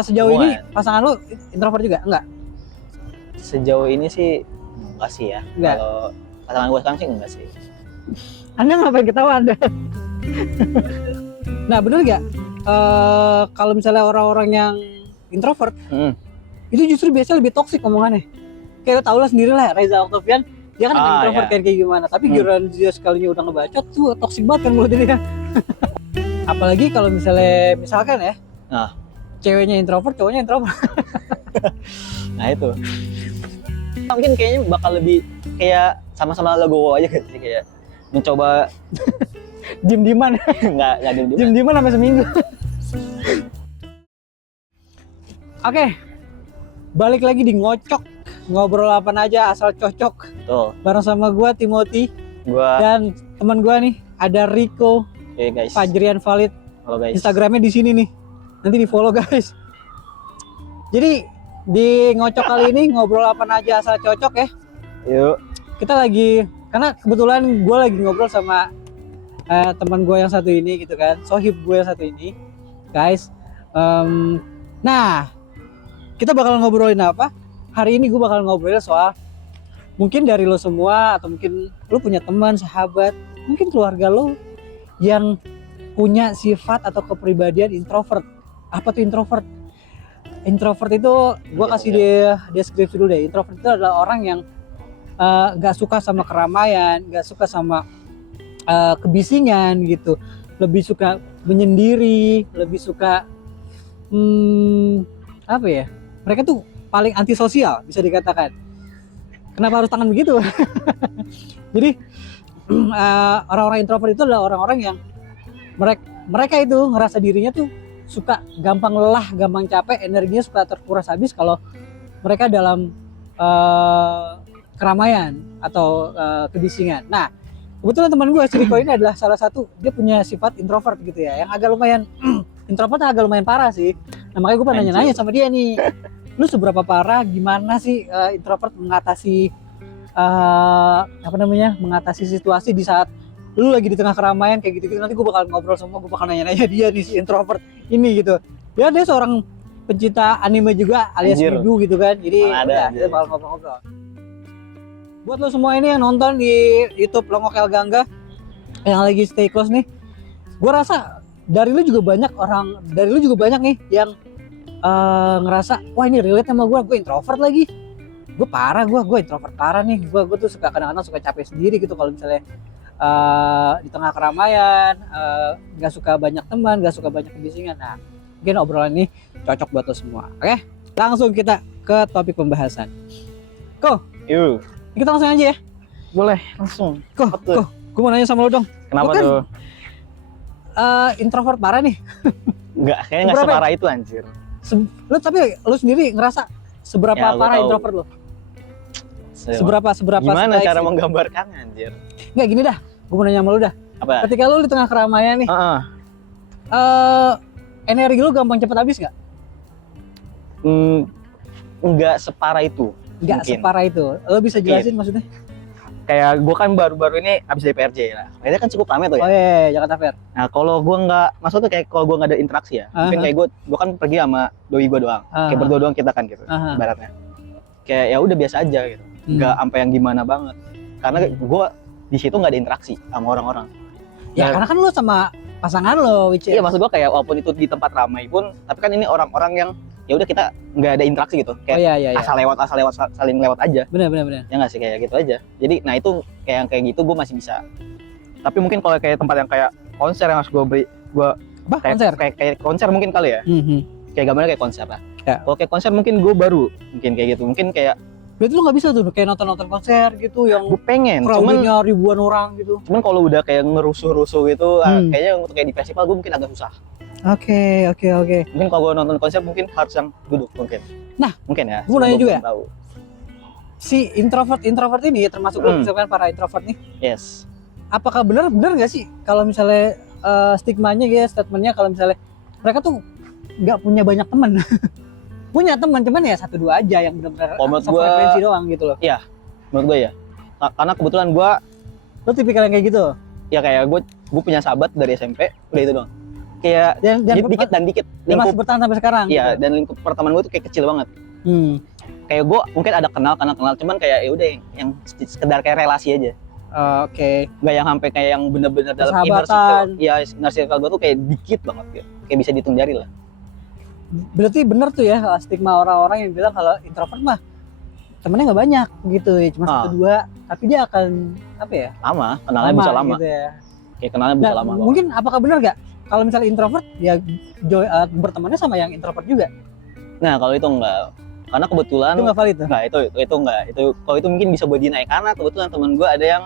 Sejauh ini pasangan lu introvert juga? Enggak? Sejauh ini sih enggak sih ya. Enggak. Kalau pasangan gue sekarang sih enggak sih. Anda ngapain ketawa Anda? Nah bener gak? Kalau misalnya orang-orang yang introvert itu justru biasanya lebih toksik omongannya. Kayak lo tau lah sendiri lah Reza Octavian, dia kan introvert kayak gimana. Tapi giliran dia sekalinya udah ngebacot tuh toksik banget kan mulutnya dia. Apalagi kalau misalkan ya, ceweknya introvert, cowoknya introvert. Nah itu mungkin kayaknya bakal lebih kayak sama-sama legowo aja gitu sih, kayak mencoba diem-dieman. nggak diem-dieman. Diem-dieman sampai seminggu. Oke, balik lagi di ngocok, ngobrol apa aja asal cocok. Tuh. Bareng sama gua Timothy, dan teman gua nih ada Rico, guys. Fajrian Valid. Halo guys. Instagramnya di sini nih, nanti di follow guys. Jadi di ngocok kali ini ngobrol apa aja asal cocok ya. Yuk. Kita lagi, karena kebetulan gue lagi ngobrol sama teman gue yang satu ini gitu kan, sohib gue yang satu ini, guys. Nah, kita bakal ngobrolin apa? Hari ini gue bakal ngobrolin soal mungkin dari lo semua, atau mungkin lo punya teman, sahabat, mungkin keluarga lo yang punya sifat atau kepribadian introvert. Apa tuh introvert? Introvert itu gue kasih deskripsi dulu deh. Introvert itu adalah orang yang gak suka sama keramaian, gak suka sama kebisingan gitu, lebih suka menyendiri, lebih suka apa ya, mereka tuh paling antisosial bisa dikatakan. Kenapa harus tangan begitu? Jadi orang-orang introvert itu adalah orang-orang yang mereka itu ngerasa dirinya tuh suka gampang lelah, gampang capek, energinya suka terkuras habis kalau mereka dalam keramaian atau kebisingan. Nah, kebetulan teman gue si Rico ini adalah salah satu, dia punya sifat introvert gitu ya, yang agak lumayan introvert, agak lumayan parah sih. Nah makanya gue pengen nanya-nanya sama dia nih, lu seberapa parah, gimana sih introvert mengatasi mengatasi situasi di saat lu lagi di tengah keramaian kayak gitu-gitu. Nanti gue bakal ngobrol sama, gue bakal nanya-nanya dia nih si introvert ini gitu. Dia seorang pencinta anime juga alias wibu gitu kan, jadi kita bakal ngobrol-ngobrol. Buat lo semua ini yang nonton di YouTube Longok El Gangga yang lagi stay close nih, gue rasa dari lu juga banyak nih yang ngerasa wah ini relate sama gue introvert lagi, gue parah, gue introvert parah nih, gue tuh suka kadang-kadang suka capek sendiri gitu kalau misalnya di tengah keramaian, nggak suka banyak teman, nggak suka banyak kebisingan. Nah mungkin obrolan ini cocok buat lo semua. Oke, langsung kita ke topik pembahasan. Yuk. Kita langsung aja ya. Boleh, langsung. Gue mau nanya sama lo dong. Kenapa kan, tuh? Introvert parah nih. Kayaknya nggak separah itu anjir. Tapi lo sendiri ngerasa seberapa parah introvert lo? Seberapa gimana cara menggambarkannya anjir? Nggak gini dah, gue mau nanya sama lo dah. Apa? Ketika lo di tengah keramaian nih, energi lo gampang cepet habis nggak? Nggak separah itu. Nggak separah itu. Lo bisa jelasin maksudnya? Kayak gue kan baru-baru ini abis dari PRJ lah. Ini kan cukup rame tuh ya. Oh iya, Jakarta Fair. Nah kalau gue nggak, maksudnya kayak kalau gue nggak ada interaksi ya, mungkin kayak gue kan pergi sama doi gue doang, kayak berdua doang kita kan gitu, ibaratnya. Kayak ya udah biasa aja gitu, nggak sampai yang gimana banget. Karena gue di situ nggak ada interaksi sama orang-orang. Ya karena kan lo sama pasangan lo, iya maksud gue kayak walaupun itu di tempat ramai pun, tapi kan ini orang-orang yang ya udah kita nggak ada interaksi gitu, kayak asal lewat saling lewat aja. Benar. Ya nggak sih, kayak gitu aja. Jadi nah itu kayak gitu gue masih bisa. Tapi mungkin kalau kayak tempat yang kayak konser yang harus kayak konser mungkin kali ya. Kayak gambarnya kayak konser lah. Ya. Kalau kayak konser mungkin gue baru mungkin kayak gitu, mungkin kayak berarti lu nggak bisa tuh kayak nonton konser gitu yang gue pengen, cuman ribuan orang gitu. Cuman kalau udah kayak ngerusuh gitu, kayaknya untuk kayak di festival gue mungkin agak susah. Oke. Mungkin kalau gue nonton konser mungkin harus yang duduk mungkin. Nah, mungkin ya. Gue nanya juga. Si introvert ini termasuk lo misalkan para introvert nih. Yes. Apakah benar nggak sih kalau misalnya stigmanya statementnya kalau misalnya mereka tuh nggak punya banyak teman? Punya teman cuman ya 1-2 aja yang benar-benar frekuensi doang gitu loh. Iya. Menurut gue ya. Karena kebetulan gue lo tipikal yang kayak gitu. Ya kayak gue punya sahabat dari SMP, udah itu doang. kayak dan dikit dan dikit. Dia masih bertahan sampai sekarang. Iya, gitu. dan lingkup pertemanan gue tuh kayak kecil banget. Kayak gue mungkin ada kenal, cuman kayak ya udah yang sekedar kayak relasi aja. Oke. Gak yang sampai kayak yang bener-bener dalam inner circle. Iya, inner circle gue tuh kayak dikit banget gitu. Kayak bisa dihitung jari lah. Berarti bener tuh ya stigma orang-orang yang bilang kalau introvert mah temennya nggak banyak gitu ya, cuma 1-2, tapi dia akan apa ya? Lama, kenalnya bisa lama. Gitu ya. Kayak kenalnya bisa lama. Mungkin apakah benar gak kalau misalnya introvert ya bertemannya sama yang introvert juga? Nah kalau itu enggak, karena kebetulan itu nggak valid tuh? Nah itu enggak, itu kalau itu mungkin bisa buat dinaik karena kebetulan teman gue ada yang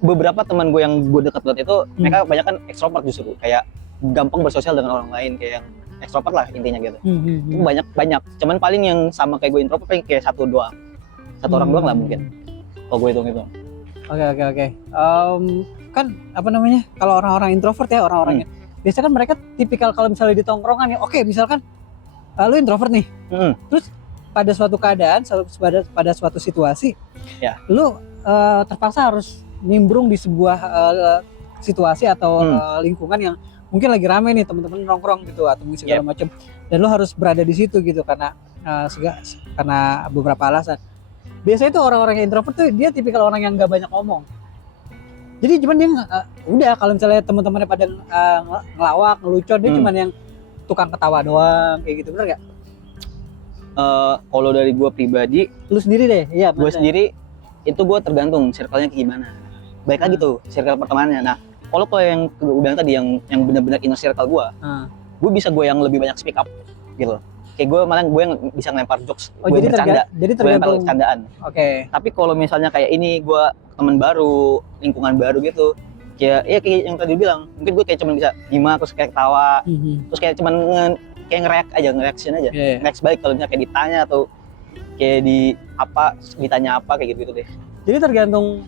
beberapa teman gue yang gue dekat banget itu mereka banyak kan ekstrovert justru, kayak gampang bersosial dengan orang lain, kayak yang ekstrovert lah intinya gitu. Itu banyak, cuman paling yang sama kayak gue introvert paling kayak satu orang doang lah mungkin kalau gue hitung. Oke. Kan apa namanya, kalau orang-orang introvert ya orang-orangnya biasanya kan mereka tipikal kalau misalnya di tongkrongan ya, oke misalkan lu introvert nih, terus pada suatu keadaan, pada suatu situasi lu terpaksa harus nimbrung di sebuah situasi atau lingkungan yang mungkin lagi rame nih, teman-teman nongkrong gitu atau segala macam, dan lu harus berada di situ gitu karena beberapa alasan. Biasanya tuh orang-orang yang introvert tuh dia tipikal orang yang nggak banyak ngomong. Jadi cuman dia udah kalau misalnya teman-temannya pada ngelawak, ngelucon, dia cuman yang tukang ketawa doang kayak gitu, bener gak? Kalau dari gue pribadi, lu sendiri deh, iya. Gue sendiri itu gue tergantung circle-nya gimana. Baik lagi tuh circle pertemanannya. Nah, kalau yang udah tadi yang benar-benar inner circle gue bisa gue yang lebih banyak speak up gitu. Kayak gue malah gue yang bisa ngelempar jokes, gue bercanda, jadi tergantung bercandaan. Oke. Tapi kalau misalnya kayak ini gue teman baru, lingkungan baru gitu, kayak yang tadi bilang, mungkin gue kayak cuma bisa nyimak terus kayak ketawa, terus kayak cuman kayak nge-reaction aja, next balik kalau misalnya kayak ditanya atau kayak ditanya apa kayak gitu deh. Jadi tergantung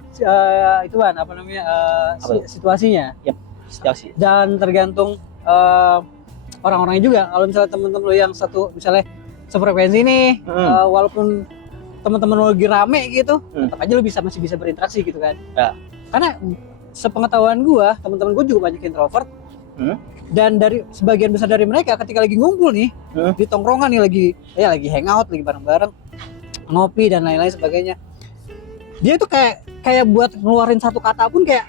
situasinya. Yep, situasi. Dan tergantung orang-orangnya juga. Kalau misalnya temen-temen lo yang misalnya sefrekuensi nih, walaupun teman-teman lo lagi rame gitu, tetap aja lo masih bisa berinteraksi gitu kan. Ya. Karena sepengetahuan gue, teman-teman gue juga banyak introvert. Dan dari sebagian besar dari mereka ketika lagi ngumpul nih di tongkrongan nih, lagi hangout, lagi bareng-bareng, ngopi dan lain-lain sebagainya, dia tuh kayak buat ngeluarin satu kata pun kayak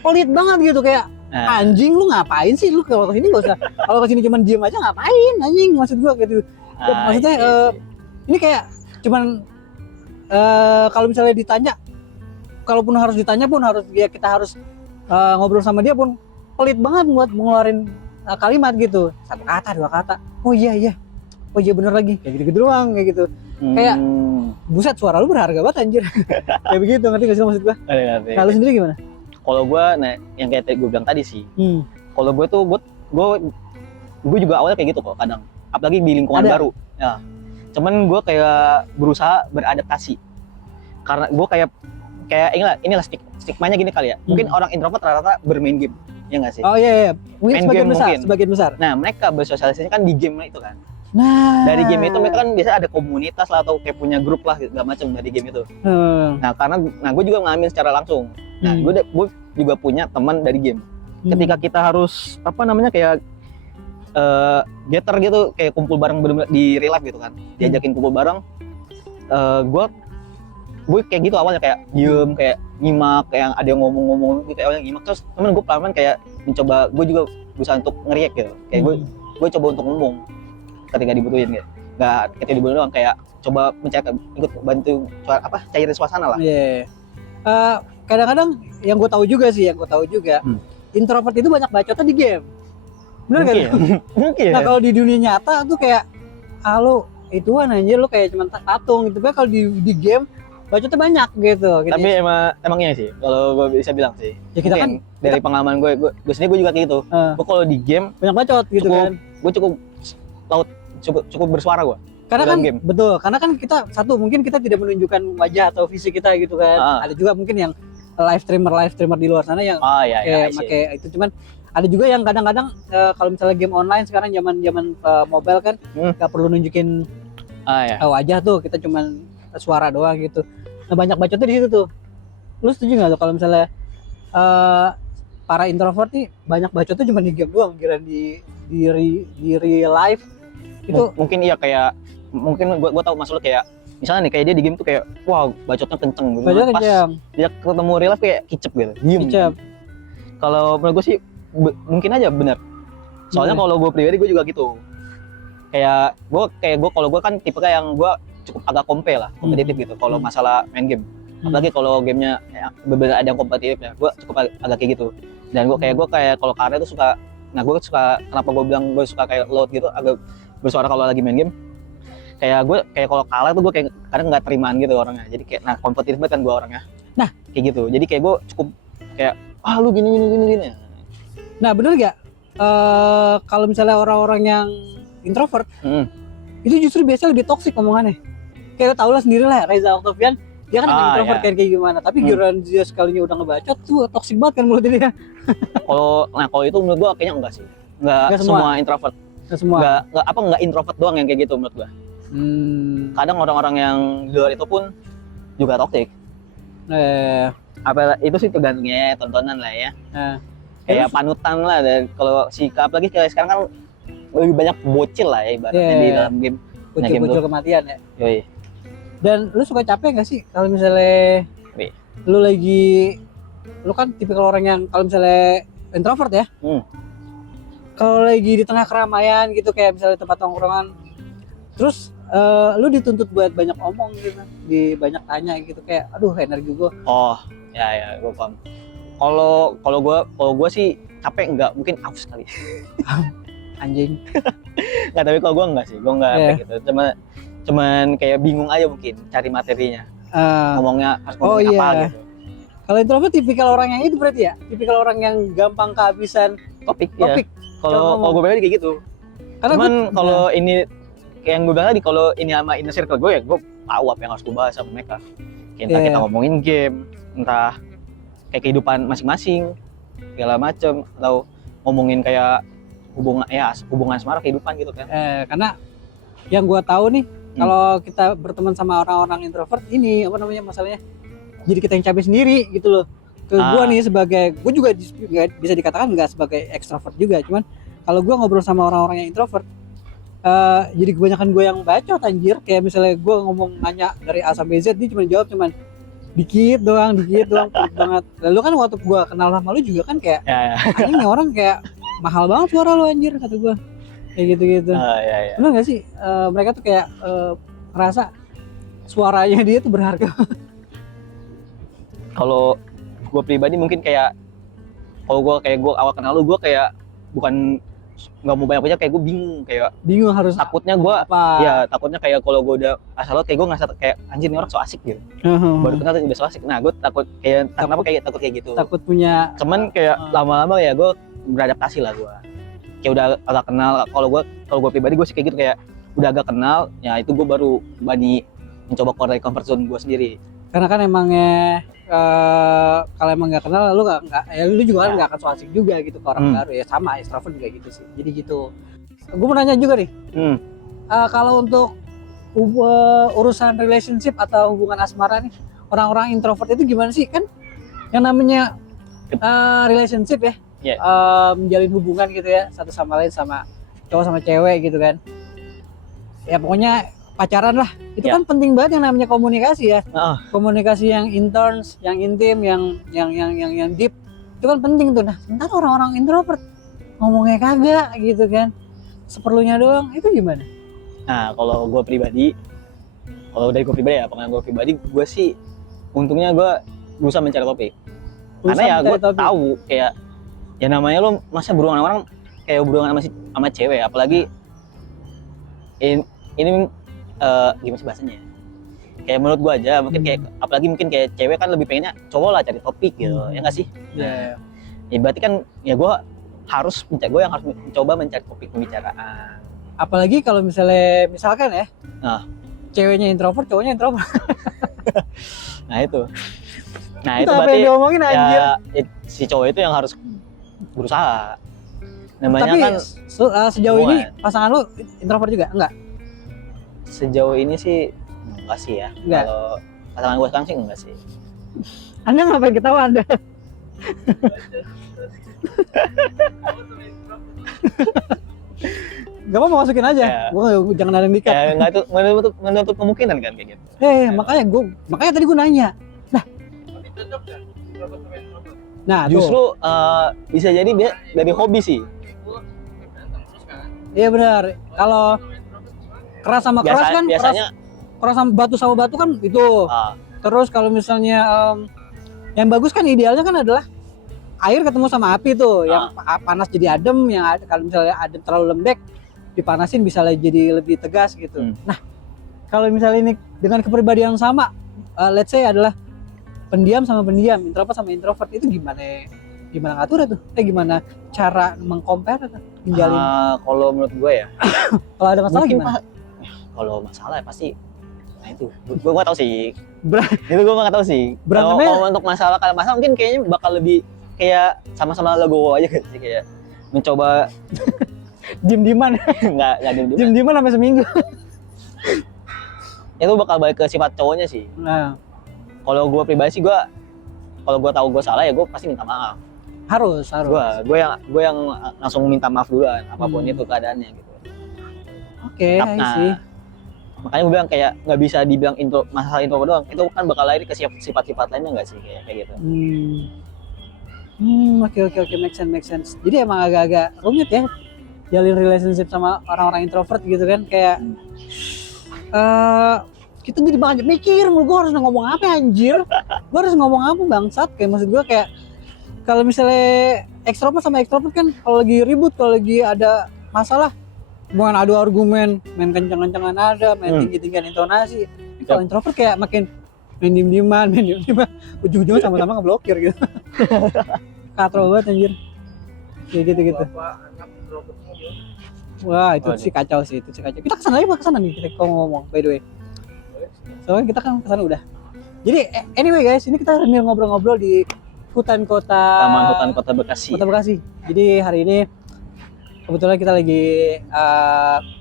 pelit banget gitu, kayak anjing lu ngapain sih lu kalau kesini nggak usah, kalau kesini cuman diem aja ngapain anjing, maksud gua gitu. Maksudnya ini kayak cuman kalau misalnya ditanya, kalaupun harus ditanya pun kita harus ngobrol sama dia pun pelit banget buat ngeluarin kalimat gitu, satu kata, dua kata, oh iya bener lagi, kayak gitu doang kayak gitu. Kayak buset, suara lu berharga banget anjir. Kayak begitu, ngerti gak sih maksud gua? Nah, lu sendiri gimana? Kalau gue, yang kayak gue bilang tadi sih, kalau gue tuh gue juga awalnya kayak gitu kok kadang, apalagi di lingkungan baru ya. Cuman gue kayak berusaha beradaptasi karena gue kayak inilah stigmanya gini kali ya. Mungkin orang introvert rata-rata bermain game, ya nggak sih? Oh iya. Mungkin sebagian besar. Nah, mereka bersosialisasinya kan di game itu kan. Nah, dari game itu mereka kan biasa ada komunitas lah atau kayak punya grup lah segala macam dari game itu. Nah, gue juga ngalamin secara langsung. Nah, gue juga punya teman dari game. Ketika kita harus kayak gather gitu, kayak kumpul bareng bener-bener di real life gitu kan, diajakin kumpul bareng, gue kayak gitu awalnya kayak diem, kayak nyimak, kayak ada yang ngomong-ngomong gitu, awalnya nyimak, terus temen gue pelan-pelan kayak mencoba, gue juga berusaha untuk ngeriak gitu, kayak gue coba untuk ngomong ketika dibutuhin gitu, nggak ketika dibutuhin doang, kayak coba ikut bantu cairin suasana lah. Kadang-kadang yang gue tahu juga introvert itu banyak bacotnya di game, bener kan? Mungkin. Nah, kalau di dunia nyata tuh kayak lu ituan anjir, lu kayak cuma patung gitu kan. Kalau di game bacotnya banyak gitu. Tapi emangnya sih, kalau gue bisa bilang sih, ya kita kan dari pengalaman gue sendiri, gue juga kayak gitu. Gue kalau di game banyak bacot gitu kan. Gue cukup bersuara gue. Karena kan game. Betul, karena kan kita mungkin kita tidak menunjukkan wajah atau visi kita gitu kan. Ada juga mungkin yang live streamer di luar sana yang pakai itu, cuman ada juga yang kadang-kadang kalau misalnya game online sekarang zaman mobile kan nggak perlu nunjukin wajah tuh, kita cuman suara doang gitu. Nah, banyak bacotnya di situ tuh. Lu setuju nggak tuh kalau misalnya para introvert nih banyak bacotnya cuma di game doang, kira di real life itu mungkin iya kayak mungkin gua tahu maksud lu kayak misalnya nih kayak dia di game tuh kayak wow bacotnya kenceng gitu. bacotnya Pas kenceng, dia ketemu real life kayak kicep gitu. Diem. kicep. Kalau menurut gue sih mungkin aja bener. Soalnya kalau gue pribadi gue juga gitu. Kayak gue kalau gue kan tipe kayak yang gue cukup agak kompetitif gitu. Kalau masalah main game. Apalagi kalau gamenya ya, bener ada yang kompetitif ya, gue cukup agak kayak gitu. Dan gue kayak kalau karya tuh suka. Nah gue suka kenapa gue bilang gue suka kayak loud gitu, agak bersuara kalau lagi main game. Kayak gue kayak kalau kalah tuh gue kayak kadang nggak terimaan gitu orangnya. Jadi kayak nah kompetitif banget kan gue orangnya. Nah kayak gitu. Jadi kayak gue cukup kayak lu gini. Nah bener gak? Kalau misalnya orang-orang yang introvert, itu justru biasanya lebih toksik omongannya. Kayak lo tau lah sendiri lah, Reza Octavian, dia kan introvert kayak gimana. Tapi giliran dia sekalinya udah ngebacot tuh toksik banget kan mulutnya dia. Kalau itu menurut gua kayaknya enggak sih. Enggak semua introvert. Enggak introvert doang yang kayak gitu menurut gua. Kadang orang-orang yang di luar itu pun juga toksik. Apa itu sih tergantungnya tontonan lah ya. Kayak panutan lah, dan kalau sikap lagi kayak sekarang kan lebih banyak bocil lah ya ibaratnya di dalam game. Bocil kematian ya. Yoi. Dan lu suka capek gak sih kalau misalnya lu kan tipikal orang yang kalau misalnya introvert ya, kalau lagi di tengah keramaian gitu kayak misalnya tempat tongkrongan, terus lu dituntut buat banyak omong gitu, banyak tanya gitu, kayak aduh energi gue. Oh ya gue paham. Kalau gue sih capek enggak, mungkin aus kali. Anjing. Nggak, tapi kalau gue enggak sih, gue enggak kayak gitu. Cuman kayak bingung aja mungkin cari materinya. Ngomongnya harus ngomongin apa gitu. Kalau introvert tipikal orang yang itu berarti ya? Tipikal orang yang gampang kehabisan topik. Ya. Kalau gue pribadi kayak gitu. Karena cuman kalau ini kayak yang gue bilang tadi, kalau ini sama inner circle gue ya gue tahu apa yang harus gue bahas sama mereka. Entah kita ngomongin game, entah kayak kehidupan masing-masing segala macem, atau ngomongin kayak hubungan asmara kehidupan gitu kan. Karena yang gue tahu nih, kalau kita berteman sama orang-orang introvert ini apa namanya masalahnya, jadi kita yang capek sendiri gitu loh. Gue nih gue juga bisa dikatakan nggak sebagai ekstrovert juga, cuman kalau gue ngobrol sama orang-orang yang introvert, jadi kebanyakan gue yang bacot anjir. Kayak misalnya gue ngomong nanya dari A sampai Z, dia cuma jawab cuman dikit doang banget. Lalu kan waktu gue kenal sama lu juga kan kayak anjing nih orang kayak mahal banget suara lu anjir, kata gue kayak gitu. Bener gak sih mereka tuh kayak ngerasa suaranya dia tuh berharga. Kalau gue pribadi mungkin kayak kalau gue awal kenal lu, gue kayak bukan nggak mau banyak kayak gue bingung harus takutnya gue takutnya kayak kalau gue udah asal kayak gue ngerasa kayak anjir nih orang so asik gitu. Baru kenal udah so asik. Nah gue takut kayak kenapa kayak takut kayak gitu, takut punya, cuman kayak lama-lama ya gue beradaptasi lah. Gue kayak udah agak kenal. Kalau gue pribadi gue sih kayak gitu, kayak udah agak kenal ya itu gue baru berani mencoba keluar dari comfort zone gue sendiri. Karena kan emangnya kalau emang nggak kenal lu lu juga kan nggak akan so asik juga gitu ke orang baru ya. Sama extrovert juga gitu sih, jadi gitu. Gue mau nanya juga nih, kalau untuk urusan relationship atau hubungan asmara nih, orang-orang introvert itu gimana sih? Kan yang namanya relationship ya, menjalin hubungan gitu ya satu sama lain, sama cowok sama cewek gitu kan ya, pokoknya pacaran lah, itu kan penting banget yang namanya komunikasi ya. Komunikasi yang interns, yang intim, yang deep, itu kan penting tuh. Nah sementara orang-orang introvert ngomongnya kagak gitu kan, seperlunya doang, itu gimana? Nah kalau gue pribadi, gue sih untungnya gue berusaha mencari topik. Karena ya gue tahu kayak ya namanya lo masa berhubungan sama orang, kayak berhubungan sama cewek, apalagi ini gimana sih bahasanya? Kayak menurut gua aja mungkin kayak apalagi mungkin kayak cewek kan lebih pengennya cowok lah cari topik gitu, ya nggak sih? Ya berarti kan ya gua yang harus mencoba mencari topik pembicaraan. Apalagi kalau misalkan ya, ceweknya introvert, cowoknya introvert. Nah itu berarti yang diomongin anjir. Si cowok itu yang harus berusaha. Namanya tapi kan sejauh ini pasangan lu introvert juga enggak? Sejauh ini sih enggak sih ya. Kalau pasangan gue sekarang sih enggak sih. Anda ngapain ketawa Anda? Gak apa masukin aja. Ya. Gua jangan ada yang dikat. Ya nggak itu menutup kemungkinan kan kayak gitu. Makanya tadi gue nanya. Nah, Justru bisa jadi dia dari hobi sih. Iya benar. Kalau keras sama keras kan, biasanya keras sama batu kan itu. Terus kalau misalnya yang bagus kan idealnya kan adalah air ketemu sama api tuh, yang panas jadi adem, yang kalau misalnya adem terlalu lembek dipanasin bisa jadi lebih tegas gitu. Nah, kalau misalnya ini dengan kepribadian yang sama, let's say adalah pendiam sama pendiam, introvert sama introvert, itu gimana ngatur tuh? Gimana cara mengcompare tuh? Kalau menurut gue ya, kalau ada masalah gimana? Kalau masalah ya pasti, nah itu gue nggak tahu sih. Itu gue nggak tahu sih. Kalau untuk masalah mungkin kayaknya bakal lebih kayak sama-sama legowo aja sih, kayak mencoba diem-dieman. nggak diem-dieman sampai seminggu. Itu bakal balik ke sifat cowoknya sih. Nah, kalau gue pribadi sih, kalau gue tahu gue salah ya gue pasti minta maaf. Harus. Gue yang langsung minta maaf duluan apapun itu keadaannya gitu. Oke, sih. Makanya gue bilang kayak nggak bisa dibilang masalah introvert doang. Itu kan bakal lari ke sifat-sifat lainnya nggak sih kayak gitu. Oke, make sense. Jadi emang agak-agak rumit ya jalin relationship sama orang-orang introvert gitu kan, kayak kita jadi banyak mikir, gue harus ngomong apa anjir, gue harus ngomong apa bangsat, kayak maksud gue kayak kalau misalnya ekstrovert sama ekstrovert kan kalau lagi ribut, kalau lagi ada masalah bukan adu argumen, main kencang-kencangan ada, main tinggi-tinggian intonasi. Kalau introvert kayak makin main diem-dieman, ujung-ujungnya sama-sama ngeblokir gitu. Katro banget anjir, kayak gitu. Wah itu sih kacau sih, Kita kesana nih, kita ngomong by the way. Soalnya kita kan kesana udah. Jadi anyway guys, ini kita ngobrol-ngobrol di Taman Hutan Kota Bekasi. Jadi hari ini kebetulan kita lagi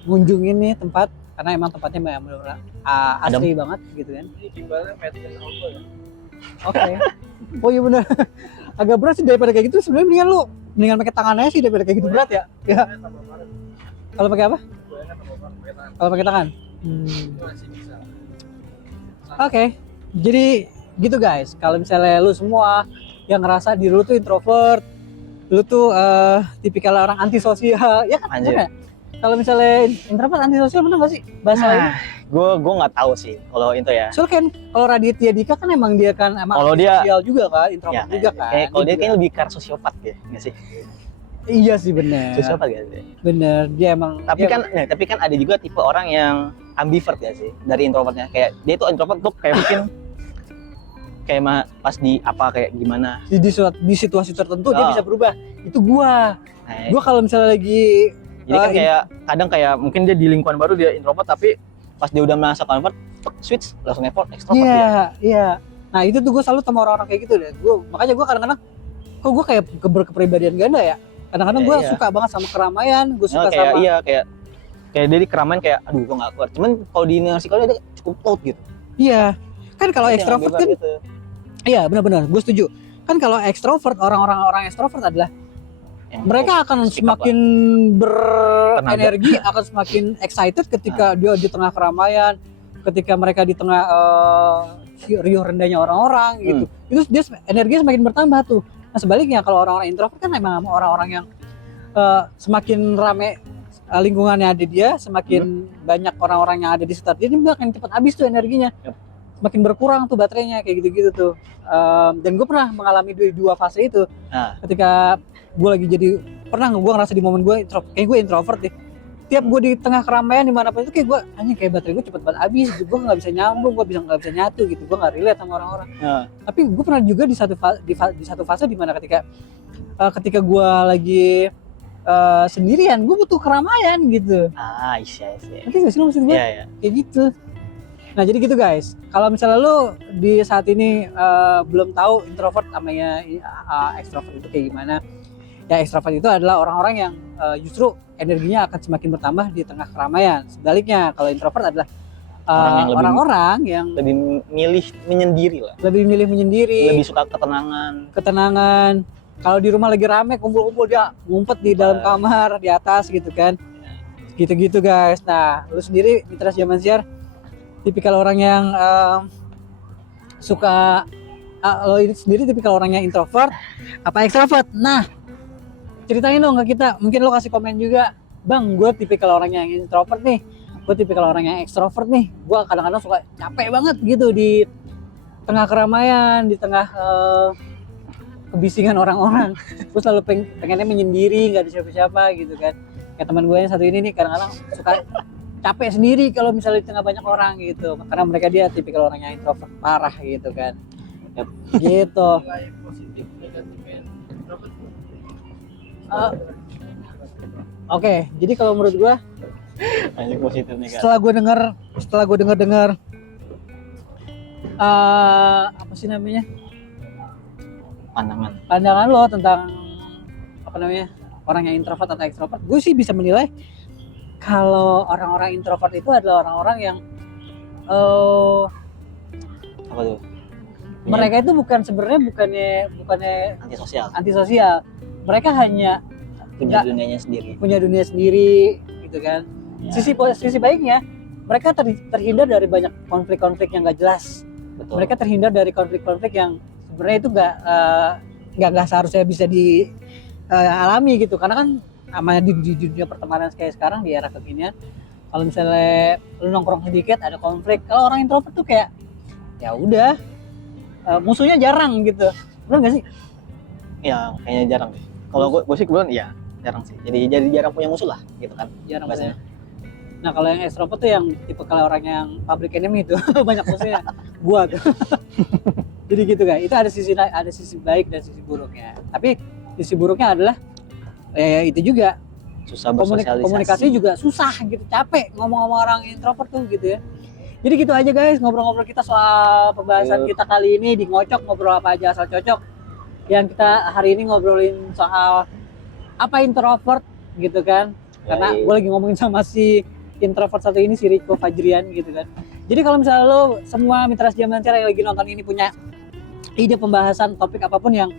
ngunjungin nih tempat, karena emang tempatnya benar-benar asli banget gitu kan. Oke. Oh iya benar. Agak berat sih daripada kayak gitu. Sebenarnya mendingan pakai tangannya sih daripada kayak gitu berat ya. Ya. Kalau pakai apa? Kalau pakai tangan. Oke. Jadi gitu guys. Kalau misalnya lu semua yang ngerasa diri lu tuh introvert, lu tuh tipikal orang antisosial, ya kan? Anjir. Kalau misalnya introvert antisosial benar nggak sih bahasanya? Gue nggak tahu sih kalau itu ya. Soalnya kan kalau Raditya Dika kan emang antisosial juga kan, introvert ya, juga kan. Kalau dia kan lebih ke sosiopat ya, nggak sih? Iya sih benar. Sosiopat gak sih? Bener, dia emang. Tapi kan ada juga tipe orang yang ambivert ya sih dari introvertnya. Kayak dia itu introvert tuh kayak mungkin kayak pas di apa kayak gimana? Di situasi tertentu dia bisa berubah. Itu gua kalau misalnya lagi. Jadi kan kayak kadang kayak mungkin dia di lingkungan baru dia introvert, tapi pas dia udah merasa convert, switch langsung extrovert dia. Iya. Nah itu tuh gue selalu sama orang-orang kayak gitu deh. Makanya gue kadang-kadang kok gue kayak berkepribadian ganda ya. Kadang-kadang gue suka banget sama keramaian, gue suka kayak, sama. Iya kayak dia di keramaian kayak aduh gue nggak kuat. Cuman kalau di nasi kalau dia cukup loud gitu. Iya. Kan kalau extrovert kan. Gitu. Iya benar-benar, gue setuju. Kan kalau extrovert, orang ekstrovert adalah mereka akan semakin berenergi, akan semakin excited ketika dia di tengah keramaian, ketika mereka di tengah riuh rendahnya orang-orang gitu. Itu dia energinya semakin bertambah tuh. Nah sebaliknya kalau orang-orang introvert kan memang orang-orang yang semakin rame lingkungannya ada dia, semakin banyak orang-orang yang ada di sekitar dia, dia akan cepat habis tuh energinya. Semakin berkurang tuh baterainya kayak gitu-gitu tuh. Dan gue pernah mengalami dua fase itu. Ketika gue lagi gue ngerasa di momen gue introvert deh. Tiap gue di tengah keramaian dimanapun itu kayak gue kayak baterai gue cepet banget habis, gue nggak bisa nyambung, gue nggak bisa nyatu gitu, gue nggak relate sama orang-orang. Tapi gue pernah juga di satu fase dimana ketika gue lagi sendirian, gue butuh keramaian gitu. Iya. Nanti nggak sih lo maksud gue? Kayak gitu. Nah jadi gitu guys, kalau misalnya lo di saat ini belum tahu introvert namanya extrovert itu kayak gimana, ya extrovert itu adalah orang-orang yang justru energinya akan semakin bertambah di tengah keramaian. Sebaliknya kalau introvert adalah orang-orang yang lebih milih menyendiri lah. Lebih milih menyendiri. Lebih suka ketenangan. Kalau di rumah lagi rame kumpul-kumpul dia ngumpet di dalam kamar, di atas gitu kan. Gitu-gitu guys. Nah, lu sendiri Mitra Zaman Siar tipikal orang yang suka lo ini sendiri tipikal orang yang introvert apa ekstrovert? Nah, ceritain dong ke kita. Mungkin lo kasih komen juga. Bang, gue tipikal orang yang introvert nih. Gue tipikal orang yang ekstrovert nih. Gue kadang-kadang suka capek banget gitu di tengah keramaian, di tengah kebisingan orang-orang. Gue selalu pengennya menyendiri, nggak ada siapa-siapa gitu kan. Kayak teman gue yang satu ini nih kadang-kadang suka capek sendiri kalau misalnya di tengah banyak orang gitu. Karena mereka dia tipikal orang yang introvert parah gitu kan. Gitu. Oke, jadi kalau menurut gue setelah gue dengar apa sih namanya? Pandangan lo tentang apa namanya orang yang introvert atau ekstrovert, gue sih bisa menilai kalau orang-orang introvert itu adalah orang-orang yang apa tuh? Mereka itu bukannya antisosial. Mereka hanya punya dunia sendiri gitu kan. Ya. Sisi baiknya mereka terhindar dari banyak konflik-konflik yang gak jelas. Betul. Mereka terhindar dari konflik-konflik yang sebenarnya itu nggak seharusnya bisa dialami gitu, karena kan namanya di dunia pertemanan kayak sekarang di era kekinian, kalau misalnya lu nongkrong sedikit ada konflik. Kalau orang introvert tuh kayak ya udah musuhnya jarang gitu, benar nggak sih? Ya kayaknya jarang deh. Kalau gue sih kebetulan ya jarang sih. Jadi jarang punya musuh lah gitu kan. Jarang bahasanya. Nah kalau yang extrovert tuh yang tipe kalau orang yang public enemy itu banyak musuhnya. Gua tuh. Jadi gitu guys, itu ada sisi baik dan sisi buruknya. Tapi sisi buruknya adalah itu juga susah bersosialisasi. Komunikasi juga susah gitu, capek ngomong sama orang introvert tuh gitu ya. Jadi gitu aja guys, ngobrol-ngobrol kita soal pembahasan kita kali ini di Ngocok, ngobrol apa aja asal cocok. Yang kita hari ini ngobrolin soal apa introvert gitu kan. Karena gue lagi ngomongin sama si introvert satu ini, si Rico Fajrian gitu kan. Jadi kalau misalnya lo semua Mitra Zaman Siar yang lagi nonton ini punya ide pembahasan topik apapun yang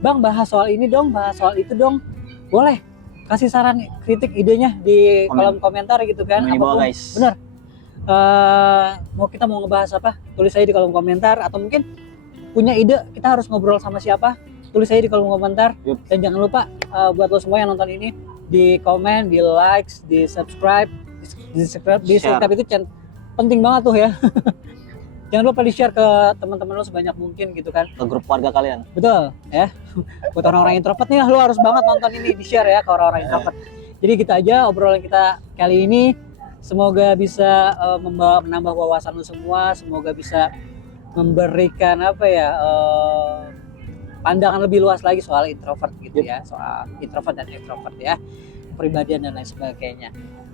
Bang bahas soal ini dong, bahas soal itu dong, boleh kasih saran, kritik, idenya di kolom komentar gitu kan. Apapun, guys. Bener. Kita mau ngebahas apa? Tulis aja di kolom komentar. Atau mungkin punya ide kita harus ngobrol sama siapa? Tulis aja di kolom komentar. Dan jangan lupa buat lo semua yang nonton ini, di komen, di likes, di subscribe, di subscribe itu penting banget tuh ya. Jangan lupa di share ke teman-teman lo sebanyak mungkin gitu kan, ke grup keluarga kalian. Betul ya. Buat orang-orang introvert nih, lo harus banget nonton ini, di share ya ke orang-orang introvert. Jadi gitu aja obrolan kita kali ini. Semoga bisa menambah wawasan lo semua, semoga bisa memberikan pandangan lebih luas lagi soal introvert gitu ya, soal introvert dan extrovert ya, kepribadian dan lain sebagainya.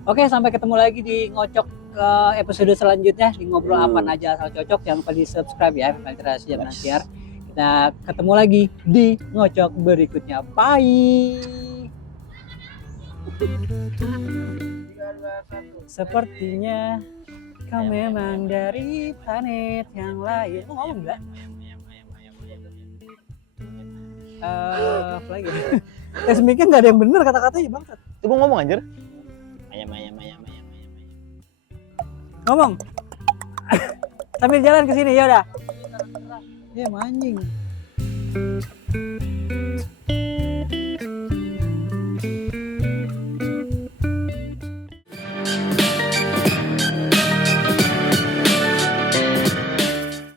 Oke, sampai ketemu lagi di Ngocok episode selanjutnya di Ngobrol Apa Aja Asal Cocok. Jangan lupa di subscribe ya, Mitra Zaman Siar. Kita ketemu lagi di Ngocok berikutnya. Bye. Sepertinya kau memang dari planet yang lain. Lu ngomong nggak? Apa lagi? Mikir nggak ada yang bener kata-katanya bangsat. Itu gua ngomong anjir. Ngomong. Sambil jalan ke sini ya udah. Ya anjing.